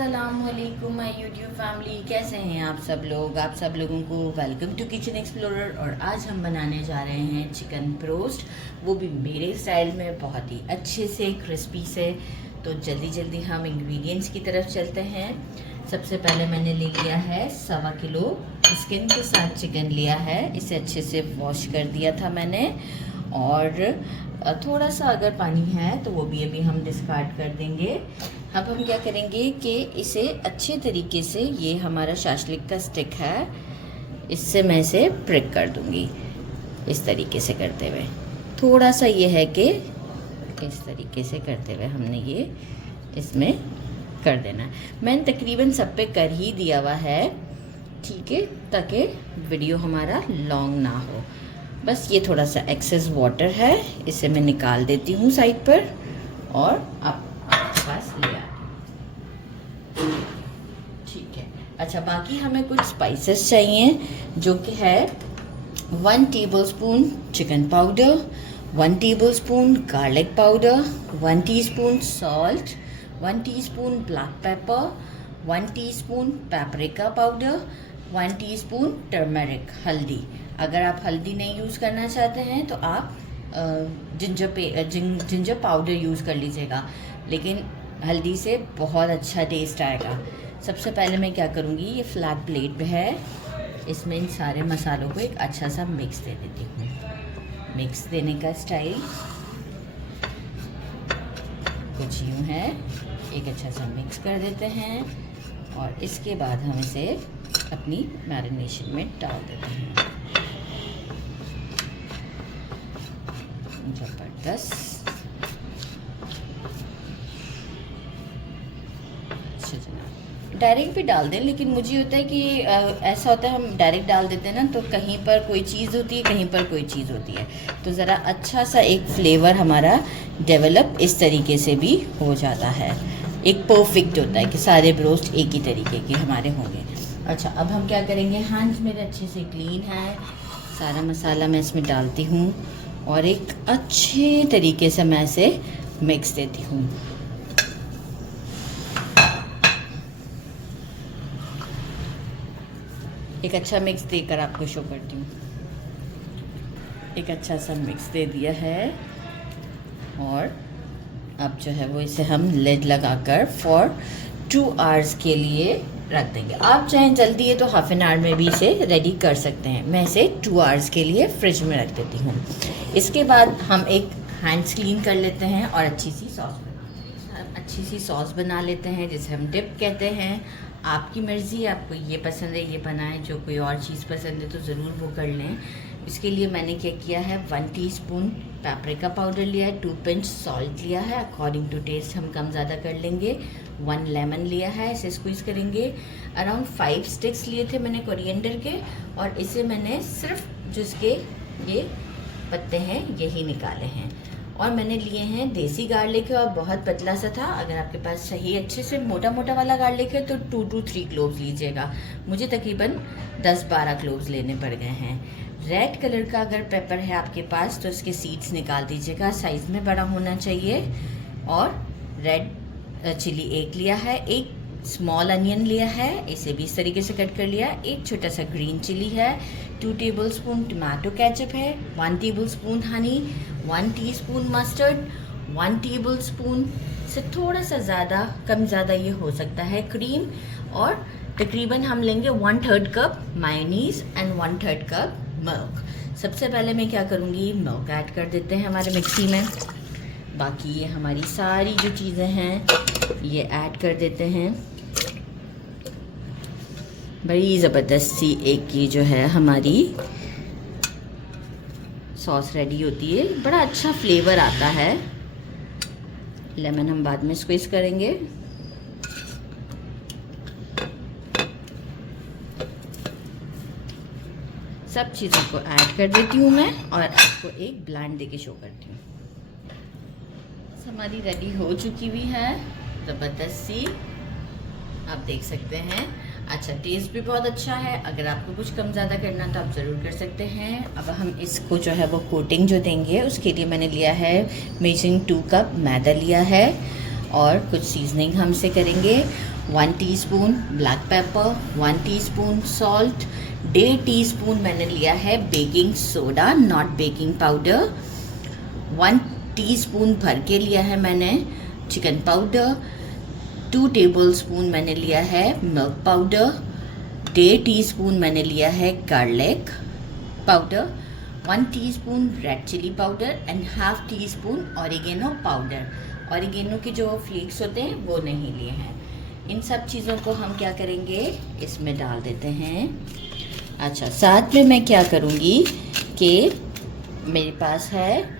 अस्सलामुअलैकुम my YouTube family, कैसे हैं आप सब लोग। आप सब लोगों को वेलकम टू किचन एक्सप्लोरर। और आज हम बनाने जा रहे हैं चिकन ब्रोस्ट, वो भी मेरे स्टाइल में, बहुत ही अच्छे से क्रिस्पी से। तो जल्दी जल्दी हम इंग्रेडिएंट्स की तरफ चलते हैं। सबसे पहले मैंने ले लिया है 1.25 किलो स्किन के साथ चिकन लिया है। इसे अच्छे से वॉश कर दिया था मैंने, और थोड़ा सा अगर पानी है तो वो भी अभी हम डिस्कार्ड कर देंगे। अब हम क्या करेंगे कि इसे अच्छे तरीके से, ये हमारा शाशलिक का स्टिक है, इससे मैं इसे प्रिक कर दूंगी इस तरीके से करते हुए। थोड़ा सा ये है कि इस तरीके से करते हुए हमने ये इसमें कर देना है। मैंने तकरीबन सब पे कर ही दिया हुआ है, ठीक है, ताकि वीडियो हमारा लॉन्ग ना हो। बस ये थोड़ा सा एक्सेस वाटर है, इसे मैं निकाल देती हूँ साइड पर और आपके पास ले आती हूँ, ठीक है। अच्छा, बाकी हमें कुछ स्पाइसेस चाहिए, जो कि है 1 tablespoon chicken powder, 1 tablespoon garlic powder, 1 teaspoon salt, 1 teaspoon black pepper, 1 teaspoon paprika powder, 1 teaspoon turmeric हल्दी। अगर आप हल्दी नहीं यूज़ करना चाहते हैं तो आप जिंजर पाउडर यूज़ कर लीजिएगा, लेकिन हल्दी से बहुत अच्छा टेस्ट आएगा। सबसे पहले मैं क्या करूँगी, ये फ्लैट प्लेट पे है, इसमें इन सारे मसालों को एक अच्छा सा मिक्स दे देती हूँ। मिक्स देने का स्टाइल कुछ यूँ है, एक अच्छा सा मिक्स कर देते हैं और इसके बाद हम इसे अपनी मैरिनेशन में डाल देते हैं। ज़बरदस्त, डायरेक्ट भी डाल दें, लेकिन मुझे होता है कि ऐसा होता है हम डायरेक्ट डाल देते हैं ना, तो कहीं पर कोई चीज़ होती है, कहीं पर कोई चीज़ होती है, तो ज़रा अच्छा सा एक फ्लेवर हमारा डेवलप इस तरीके से भी हो जाता है। एक परफेक्ट होता है कि सारे ब्रोस्ट एक ही तरीके के हमारे होंगे। अच्छा, अब हम क्या करेंगे, हैंड्स मेरे अच्छे से क्लीन है, सारा मसाला मैं इसमें डालती हूँ और एक अच्छे तरीके से मैं इसे मिक्स देती हूँ। एक अच्छा मिक्स देकर आपको शो करती हूँ। एक अच्छा सा मिक्स दे दिया है और अब जो है वो इसे हम लिड लगाकर फॉर 2 आवर्स के लिए रख देंगे। आप चाहें जल्दी है तो हाफ एन आवर में भी इसे रेडी कर सकते हैं। मैं इसे 2 आवर्स के लिए फ्रिज में रख देती हूँ। इसके बाद हम एक हैंड्स क्लीन कर लेते हैं और अच्छी सी सॉस बना लेते हैं, जिसे हम डिप कहते हैं। आपकी मर्ज़ी, आपको ये पसंद है ये बनाएं, जो कोई और चीज़ पसंद है तो ज़रूर वो कर लें। इसके लिए मैंने क्या किया है, 1 टीस्पून पेपरिका पाउडर लिया है, 2 पिंच सॉल्ट लिया है, अकॉर्डिंग टू टेस्ट हम कम ज़्यादा कर लेंगे। 1 लेमन लिया है, इसे स्क्वीज़ करेंगे। अराउंड 5 स्टिक्स लिए थे मैंने कोरिएंडर के, और इसे मैंने सिर्फ जो इसके ये पत्ते हैं यही निकाले हैं। और मैंने लिए हैं देसी गार्लिक है, और बहुत पतला सा था। अगर आपके पास सही अच्छे से मोटा मोटा वाला गार्लिक है तो 2 to 3 क्लोव्स लीजिएगा। मुझे तकरीबन 10-12 क्लोव्स लेने पड़ गए हैं। रेड कलर का अगर पेपर है आपके पास तो इसके सीड्स निकाल दीजिएगा, साइज़ में बड़ा होना चाहिए। और रेड चिली 1 लिया है, 1 स्मॉल अनियन लिया है, इसे भी इस तरीके से कट कर लिया। 1 छोटा सा ग्रीन चिली है, 2 टेबलस्पून टमाटो केचप है, 1 tablespoon Honey, 1 teaspoon mustard, 1 tablespoon से थोड़ा सा ज़्यादा, कम ज़्यादा ये हो सकता है, क्रीम। और तकरीबन हम लेंगे 1/3 cup mayonnaise and 1/3 cup milk. सबसे पहले मैं क्या करूँगी, मिल्क ऐड कर देते हैं हमारे मिक्सी में। बाकी ये हमारी सारी जो चीज़ें हैं ये ऐड कर देते हैं। बड़ी ज़बरदस्त सी एक ये जो है हमारी सॉस रेडी होती है, बड़ा अच्छा फ्लेवर आता है। लेमन हम बाद में स्क्वीज़ करेंगे। सब चीज़ों को ऐड कर देती हूँ मैं और आपको एक ब्लेंड देके शो करती हूँ। हमारी रेडी हो चुकी हुई है, ज़बरदस्त सी, आप देख सकते हैं। अच्छा, टेस्ट भी बहुत अच्छा है। अगर आपको कुछ कम ज़्यादा करना तो आप ज़रूर कर सकते हैं। अब हम इसको जो है वो कोटिंग जो देंगे, उसके लिए मैंने लिया है मेजरिंग 2 कप मैदा लिया है। और कुछ सीजनिंग हमसे करेंगे। 1 teaspoon black pepper, 1 teaspoon salt, 1.5 teaspoon मैंने लिया है baking soda, not baking powder, 1 teaspoon भर के लिया है मैंने चिकन पाउडर, 2 टेबलस्पून मैंने लिया है मिल्क पाउडर, 1.5 टीस्पून मैंने लिया है garlic powder, 1 teaspoon red chilli powder and half teaspoon oregano powder. Oregano के जो फ्लेक्स होते हैं वो नहीं लिए हैं। इन सब चीज़ों को हम क्या करेंगे, इसमें डाल देते हैं। अच्छा, साथ में मैं क्या करूँगी कि मेरे पास है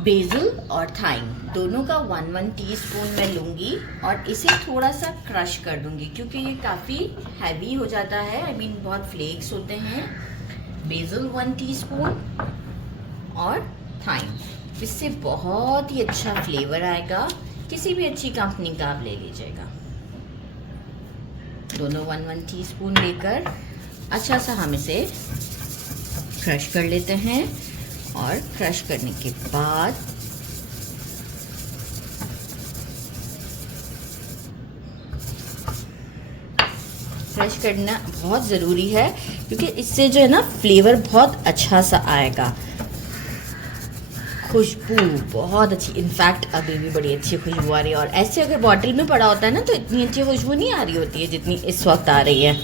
बेसिल और थाइम, दोनों का 1-1 टीस्पून मैं लूँगी और इसे थोड़ा सा क्रश कर दूँगी क्योंकि ये काफ़ी हैवी हो जाता है, बहुत फ्लेक्स होते हैं। बेसिल 1 टीस्पून और थाइम, इससे बहुत ही अच्छा फ्लेवर आएगा। किसी भी अच्छी कंपनी का आप ले लीजिएगा। दोनों 1-1 टीस्पून लेकर अच्छा सा हम इसे क्रश कर लेते हैं और क्रश करने के बाद क्रश करना बहुत ज़रूरी है क्योंकि इससे जो है ना फ्लेवर बहुत अच्छा सा आएगा। खुशबू बहुत अच्छी, इनफैक्ट अभी भी बड़ी अच्छी खुशबू आ रही है। और ऐसे अगर बॉटल में पड़ा होता है ना तो इतनी अच्छी खुशबू नहीं आ रही होती है जितनी इस वक्त आ रही है।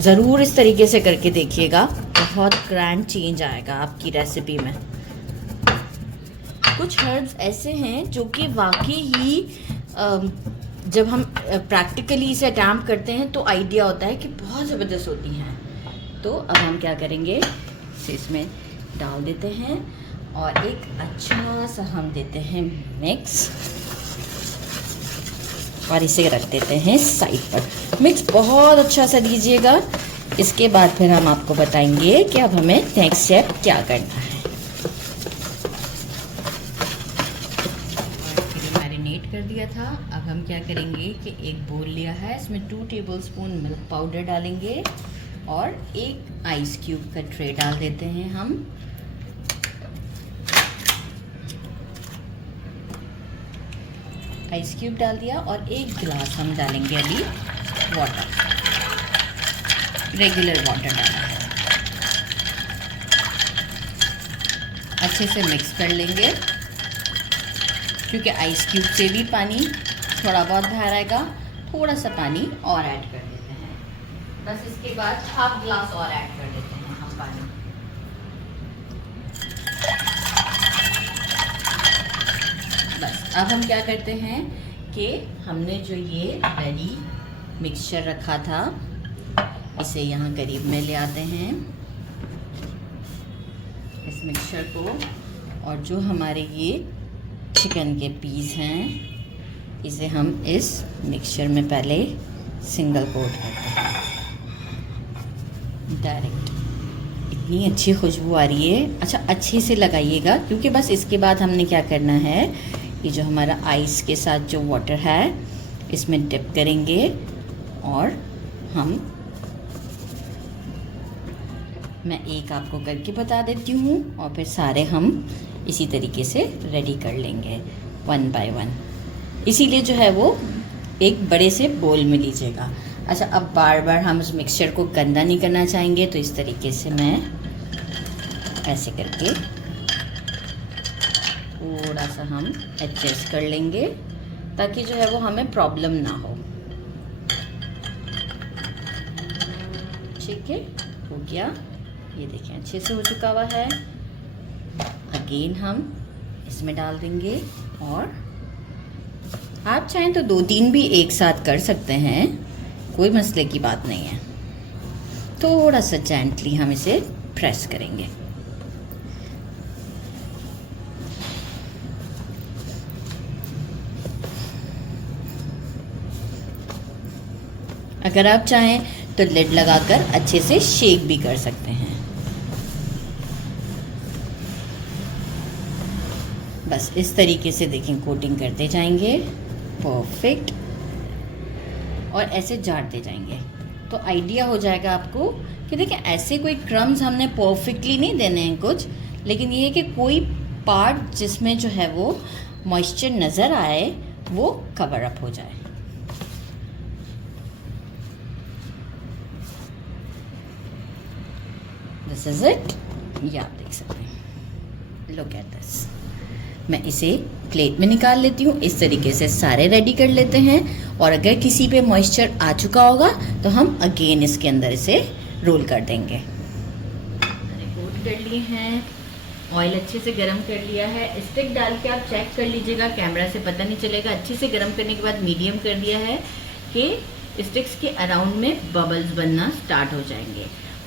ज़रूर इस तरीके से करके देखिएगा, बहुत ग्रैंड चेंज आएगा आपकी रेसिपी में। कुछ हर्ब्स ऐसे हैं जो कि वाकई ही जब हम प्रैक्टिकली इसे अटैम्प्ट करते हैं तो आइडिया होता है कि बहुत ज़बरदस्त होती हैं। तो अब हम क्या करेंगे, इसे इसमें डाल देते हैं और एक अच्छा सा हम देते हैं मिक्स और इसे रख देते हैं साइड पर। मिक्स बहुत अच्छा सा दीजिएगा। इसके बाद फिर हम आपको बताएंगे कि अब हमें नेक्स्ट स्टेप क्या करना है। मैरिनेट कर दिया था। अब हम क्या करेंगे कि एक बोल लिया है, इसमें 2 टेबलस्पून मिल्क पाउडर डालेंगे और एक आइस क्यूब का ट्रे डाल देते हैं हम। आइस क्यूब डाल दिया और 1 गिलास हम डालेंगे अभी वाटर, रेगुलर वाटर डाला है। अच्छे से मिक्स कर लेंगे क्योंकि आइस क्यूब से भी पानी थोड़ा बहुत बाहर आएगा। थोड़ा सा पानी और ऐड कर देते हैं, बस इसके बाद हाफ ग्लास और ऐड कर देते हैं हम पानी। बस अब हम क्या करते हैं कि हमने जो ये रेडी मिक्सचर रखा था इसे यहाँ करीब में ले आते हैं, इस मिक्सचर को, और जो हमारे ये चिकन के पीस हैं इसे हम इस मिक्सचर में पहले सिंगल कोट करते हैं डायरेक्ट। इतनी अच्छी खुशबू आ रही है। अच्छा, अच्छे से लगाइएगा क्योंकि बस इसके बाद हमने क्या करना है, ये जो हमारा आइस के साथ जो वाटर है इसमें डिप करेंगे और मैं एक आपको करके बता देती हूँ और फिर सारे हम इसी तरीके से रेडी कर लेंगे 1 बाय 1। इसीलिए जो है वो एक बड़े से बोल में लीजिएगा। अच्छा, अब बार बार हम उस मिक्सचर को गंदा नहीं करना चाहेंगे तो इस तरीके से मैं ऐसे करके थोड़ा सा हम एडजस्ट कर लेंगे ताकि जो है वो हमें प्रॉब्लम ना हो। ठीक है, हो गया। ये देखें अच्छे से हो चुका हुआ है। अगेन हम इसमें डाल देंगे और आप चाहें तो 2-3 भी एक साथ कर सकते हैं, कोई मसले की बात नहीं है। थोड़ा सा जेंटली हम इसे प्रेस करेंगे। अगर आप चाहें तो लिड लगाकर अच्छे से शेक भी कर सकते हैं। बस इस तरीके से देखें, कोटिंग करते जाएंगे परफेक्ट और ऐसे झाड़ते जाएंगे तो आइडिया हो जाएगा आपको कि देखिए ऐसे कोई क्रम्स हमने परफेक्टली नहीं देने हैं कुछ, लेकिन ये है कि कोई पार्ट जिसमें जो है वो मॉइस्चर नज़र आए वो कवर अप हो जाए। दिस इज़ इट, ये आप देख सकते हैं। Look at this. मैं इसे प्लेट में निकाल लेती हूँ। इस तरीके से सारे रेडी कर लेते हैं, और अगर किसी पे मॉइस्चर आ चुका होगा तो हम अगेन इसके अंदर इसे रोल कर देंगे। मैंने कोट कर लिए हैं, ऑयल अच्छे से गरम कर लिया है। स्टिक डाल के आप चेक कर लीजिएगा, कैमरा से पता नहीं चलेगा। अच्छे से गरम करने के बाद मीडियम कर दिया है कि स्टिक्स के अराउंड में बबल्स बनना स्टार्ट हो जाएंगे।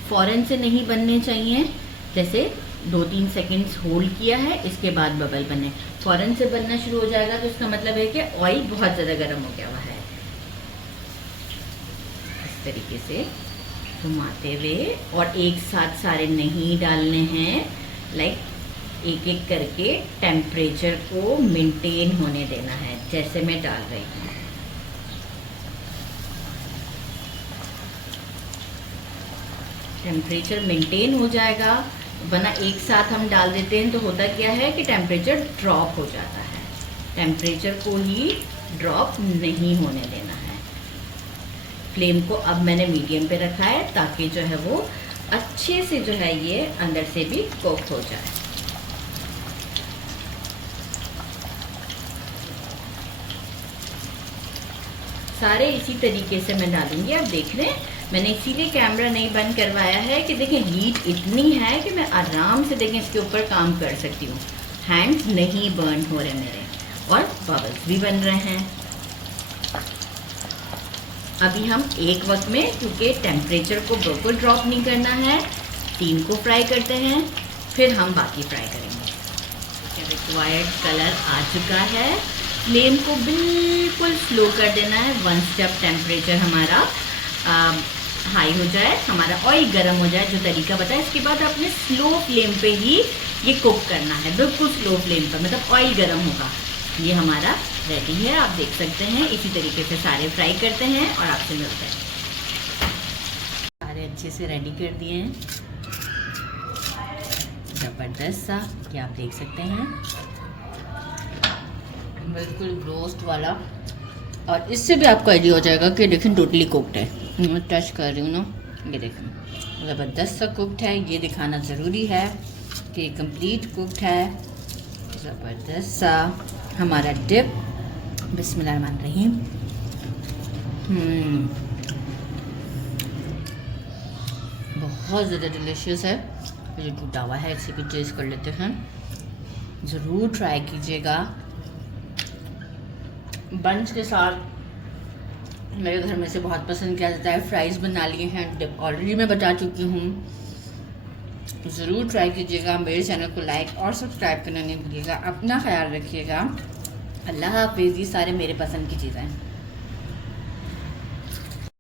फ़ौरन से नहीं बनने चाहिए, जैसे 2-3 सेकेंड्स होल्ड किया है, इसके बाद बबल बने। फ़ौरन से बनना शुरू हो जाएगा तो इसका मतलब है कि ऑयल बहुत ज़्यादा गर्म हो गया हुआ है। इस तरीके से घुमाते हुए, और एक साथ सारे नहीं डालने हैं, लाइक एक एक करके टेम्परेचर को मेंटेन होने देना है, जैसे मैं डाल रही हूँ। टेम्परेचर मेंटेन हो जाएगा, वरना एक साथ हम डाल देते हैं तो होता क्या है कि टेम्परेचर ड्रॉप हो जाता है। टेम्परेचर को ही ड्रॉप नहीं होने देना है। फ्लेम को अब मैंने मीडियम पे रखा है ताकि जो है वो अच्छे से जो है ये अंदर से भी कुक हो जाए। सारे इसी तरीके से मैं डालूंगी। आप देख रहे हैं मैंने इसीलिए कैमरा नहीं बंद करवाया है कि देखें हीट इतनी है कि मैं आराम से देखें इसके ऊपर काम कर सकती हूँ। हैंड्स नहीं बर्न हो रहे मेरे, और बबल्स भी बन रहे हैं। अभी हम एक वक्त में, क्योंकि टेम्परेचर को बिल्कुल ड्रॉप नहीं करना है, 3 को फ्राई करते हैं, फिर हम बाकी फ्राई करेंगे। रिक्वायर्ड कलर आ चुका है। फ्लेम को बिल्कुल स्लो कर देना है। वंस जब टेम्परेचर हमारा हाई हो जाए, हमारा ऑयल गर्म हो जाए, जो तरीका बताया, इसके बाद आपने स्लो फ्लेम पे ही ये कुक करना है, बिल्कुल स्लो फ्लेम पर, मतलब ऑयल गर्म होगा। ये हमारा रेडी है, आप देख सकते हैं। इसी तरीके से सारे फ्राई करते हैं और आपसे मिलते हैं। सारे अच्छे से रेडी कर दिए हैं, ज़बरदस्त सा, ये आप देख सकते हैं, बिल्कुल रोस्ट वाला। और इससे भी आपको आइडिया हो जाएगा कि देखें टोटली कुक्ड है। मैं टच कर रही हूँ ना, ये देखें ज़बरदस्त सा कुक्ड है। ये दिखाना ज़रूरी है कि कंप्लीट कुक्ड है। ज़बरदस्त सा हमारा डिप, बिस्मिल्लाहिर्रहमानिर्रहीम। बहुत ज़्यादा डिलीशियस है। ये टूटा हुआ है, इसे भी टेस्ट कर लेते हैं। ज़रूर ट्राई कीजिएगा। बंस के साथ मेरे घर में से बहुत पसंद किया जाता है। फ्राइज़ बना लिए हैं, डिप ऑलरेडी मैं बता चुकी हूँ। ज़रूर ट्राई कीजिएगा। मेरे चैनल को लाइक और सब्सक्राइब करना नहीं भूलिएगा। अपना ख्याल रखिएगा। अल्लाह हाफिज़। ये सारे मेरे पसंद की चीज़ें हैं।